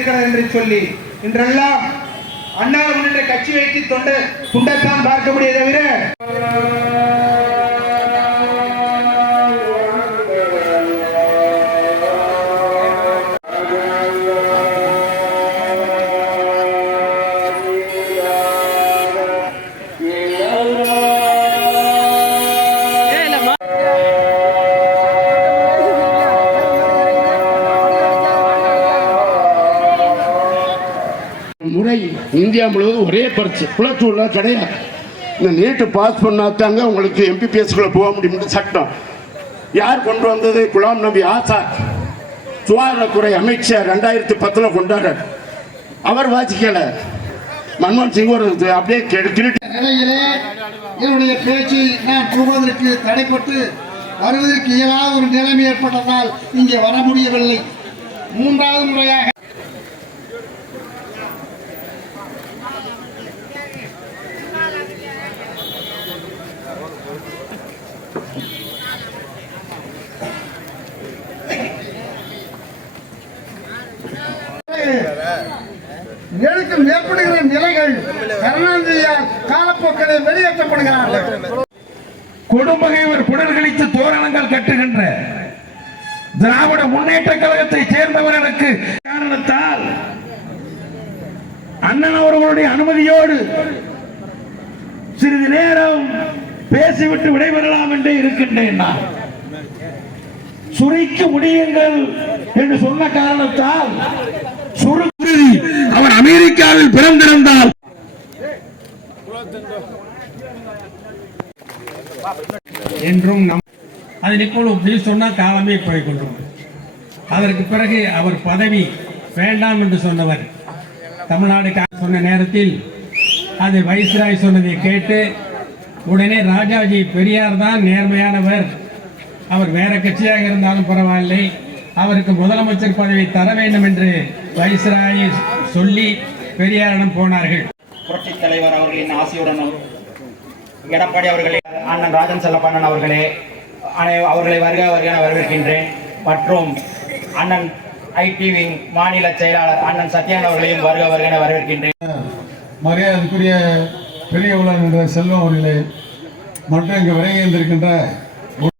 இருக்கிறது என்று சொல்லி இன்றெல்லாம் அண்ணா முன்னேற்ற கட்சி வைத்து தொண்டை துண்டைத்தான் பார்க்க முடிய தவிர முறை இந்தியா முழுவதும் ஒரே பரிசு குளத்தூர்ல கிடையாது. இந்த நீட்டு பாஸ் பண்ணாதாங்க உங்களுக்கு எம்பிபிஎஸ்குள்ளே போக முடியும். சட்டம். யார் கொண்டு வந்தது? குலாம் நபி ஆசாத். சுகாதாரத்துறை அமைச்சர் ரெண்டாயிரத்தி பத்தில் கொண்டாடுறார். அவர் வாசிக்கலை. மன்மோகன் சிங் ஒரு இது அப்படியே கெடு- நிலையிலே என்னுடைய பேச்சு நான் கூறுவதற்கு தடைப்பட்டு வருவதற்கு இயலாத ஒரு நிலைமை ஏற்பட்டதால் இங்கே வர முடியவில்லை. மூன்றாவது முறையாக எழுக்கும் ஏற்படுகிற நிலைகள் கருணாநிதியால் காலப்போக்கில் வெளியேற்றப்படுகிறார்கள். கொடும்பகைவர் குடல்களித்து தோரணங்கள் கட்டுகின்ற திராவிட முன்னேற்ற கழகத்தை சேர்ந்தவர்களுக்கு காரணத்தால் அண்ணன் அவர்களுடைய அனுமதியோடு சிறிது நேரம் பேசிவிட்டு விடைபெறலாம் என்று இருக்கின்றேன் நான். சுருக்கி முடியுங்கள் என்று சொன்ன காரணத்தால் சுருக்கி அவர் அமெரிக்காவில் பிறந்திருந்தால் என்றும் நம் அதில் இப்பொழுது இப்படி சொன்னால் காலமே போய் கொண்டிருக்கும் அதற்கு பிறகு அவர் பதவி வேண்டாம் என்று சொன்னவர். தமிழ்நாடு சொன்ன நேரத்தில் அது வைஸ்ராய் சொன்னதை கேட்டு உடனே ராஜாஜி பெரியார் தான் நேர்மையானவர். அவர் வேற கட்சியாக இருந்தாலும் பரவாயில்லை. அவருக்கு முதலமைச்சர் பதவி தர வேண்டும் என்று வைஸ்ராய் சொல்லி பெரியாரிடம் போனார்கள். புரட்சித் தலைவர் அவர்களின் ஆசியுடனும் எடப்பாடி அவர்களே அண்ணன் ராஜன் செல்லப்பண்ணன் அவர்களே அவர்களை வருக வருக என வரவேற்கின்றேன். மற்றும் அண்ணன் ஐடி விங் மாநில செயலாளர் அண்ணன் சத்யன் அவர்களையும் வருக வருக என வரவேற்கின்றேன். மரியாதைக்குரிய பெரிய உலகம் என்ற செல்வம் அவர்களே. மற்றும் இங்கு விரைந்திருக்கின்ற